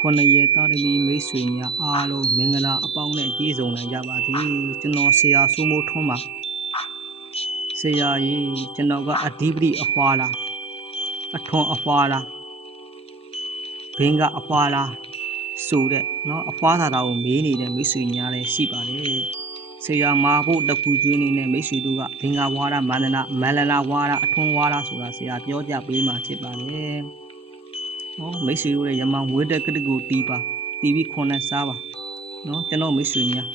ခုနှစ်ရက်သားသမီးမိတ်ဆွေများအားလုံးမင်္ဂလာအပေါင်းနဲ့ပြည့်စုံနိုင်ကြပါစေကျွန်တော်ဆရာစိုးမိုးထွန်းပါဆရာကြီးကျွန်တော်ကအဓိပတိအဖွာလားအထွန်အဖွာလားဘင်္ဂအဖွာလားဆိုတဲ့เนาะအဖွာသာတာကိုမေးနေတဲ့မိတ်ဆွေများလည်းရှိပါတယ်ဆရာမာဖို့တကူကျွေးနေတဲ့မိတ်ဆွေတို့ကဘင်္ဂဝါဒမန္တနာမလနာဝါဒအထွန်ဝါဒဆိုတာဆရာပြောကြပေးမှာဖြစ်ပါတယ်မိတ်ဆွေတို့ရဲ့ရမဝိတ္တကတိကိုတီးပါတီးပြီးခွန်နဲ့စားပါနော်ကျွန်တော်မိတ်ဆွေများ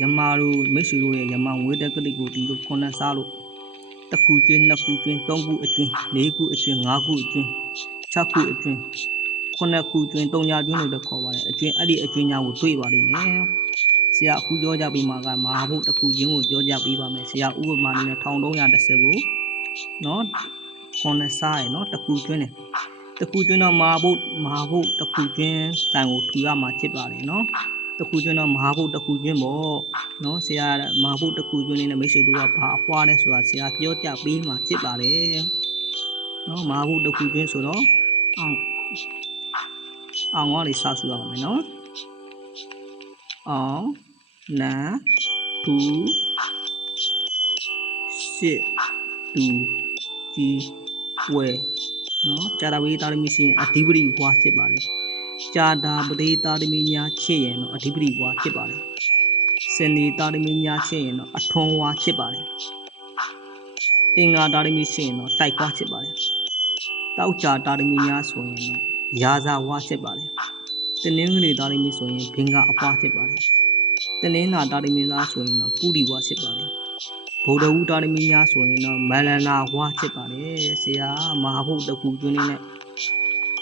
ရမတို့မိတ်ဆွေတို့ရဲ့ရမဝိတ္တကတိကိုတီးလို့ခွန်နဲ့စားလို့တခုကျွင်းနှစ်ခုကျွင်းသုံးခုအကျွင်းလေးခုအကျွင်းငါးခုအကျွင်း၆ခုအကျွင်းခုနှစ်ခုကျွင်းသုံးညာကျွင်းလို့လည်းခေါ်ပါတယ်အကျွင်းအဲ့ဒီအကျွင်းညာကိုတွေ့ပါလိမ့်မယ်ဆရာအခုပြောကြပြီးမှာကမဟာဘုတ်တခုချင်းကိုပြောကြပေးပါမယ်ဆရာဥပမာနဲ့1310ကိုနော်ခွန်နဲ့စားရယ်နော်တခုကျွင်းတယ်တခုကျွန်းတော့မဟာဘုတ်တခုကျွန်းတန်ကိုထူရမှာဖြစ်ပါတယ်နော်တခုကျွန်းတော့မဟာဘုတ်တခုကျွန်းပေါ့နော်ဆရာမဟာဘုတ်တခုကျွန်းလေးနဲ့မိတ်ဆွေတို့ကဘာအဖွားလဲဆိုတာဆရာပြောကြပေးမှာဖြစ်ပါတယ်နော်မဟာဘုတ်တခုကျွန်းဆိုတော့အောင်ကနေစဆူရပါမယ်နော်အောင်နန်ထူစစ်တူကြီးဝဲနော်ကြာတာပတိသားသမီးရှိရင်အဓိပတိဘွားဖြစ်ပါတယ်ကြာတာပတိသားသမီးများချစ်ရင်တော့အဓိပတိဘွားဖြစ်ပါတယ်စနေသားသမီးများချစ်ရင်တော့အထွန်ဝါဖြစ်ပါတယ်အင်္ဂါသားသမီးရှိရင်တော့တိုက်ခွားဖြစ်ပါတယ်တောက်ကြာသားသမီးများဆိုရင်တော့ရာဇဝါဖြစ်ပါတယ်တနင်္ဂနွေသားသမီးဆိုရင်ဘင်္ဂအပွားဖြစ်ပါတယ်တနင်္လာသားသမီးသားဆိုရင်တော့ပုရိဝါဖြစ်ပါတယ်ဗုဒ္ဓဝူတာသမီးများဆိုရင်တော့မလနာဝါဖြစ်ပါတယ်ဆရာမဟာဘုတ်တကူကျွန်းလေးနဲ့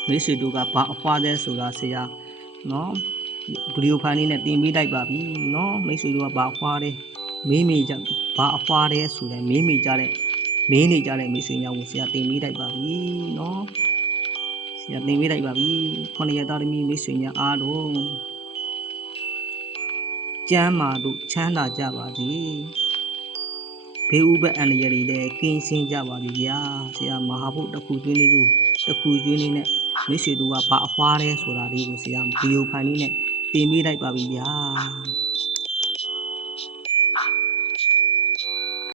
မိတ်ဆွေတို့ကဘာအဖွားလဲဆိုတာဆရာနော်ဗီဒီယိုဖိုင်လေးနဲ့တင်ပေးလိုက်ပါပြီနော်မိတ်ဆွေတို့ကဘာအဖွားလဲမေးမိကြဘာအဖွားလဲဆိုတဲ့မေးနေကြတဲ့မိတ်ဆွေများကိုဆရာတင်ပေးလိုက်ပါပြီနော်ဆရာတင်ပေးလိုက်ပါပြီခုနှစ်ရက်သားသမီးမိတ်ဆွေများအားလုံးကျမ်းမာတို့ချမ်းသာကြပါစေဘေးဥပအန္တရာယ်တွေလည်းကင်းရှင်းကြပါလိမ့်ဗျာဆရာမဟာဘုတ်တခုကျွင်းလေးကိုတခုကျွင်းလေးနဲ့မိတ်ဆွေတို့ကဘာအဖွားလဲဆိုတာလေးကိုဆရာဗီဒီယိုဖိုင်လေးနဲ့တင်ပေးလိုက်ပါပြီဗျာ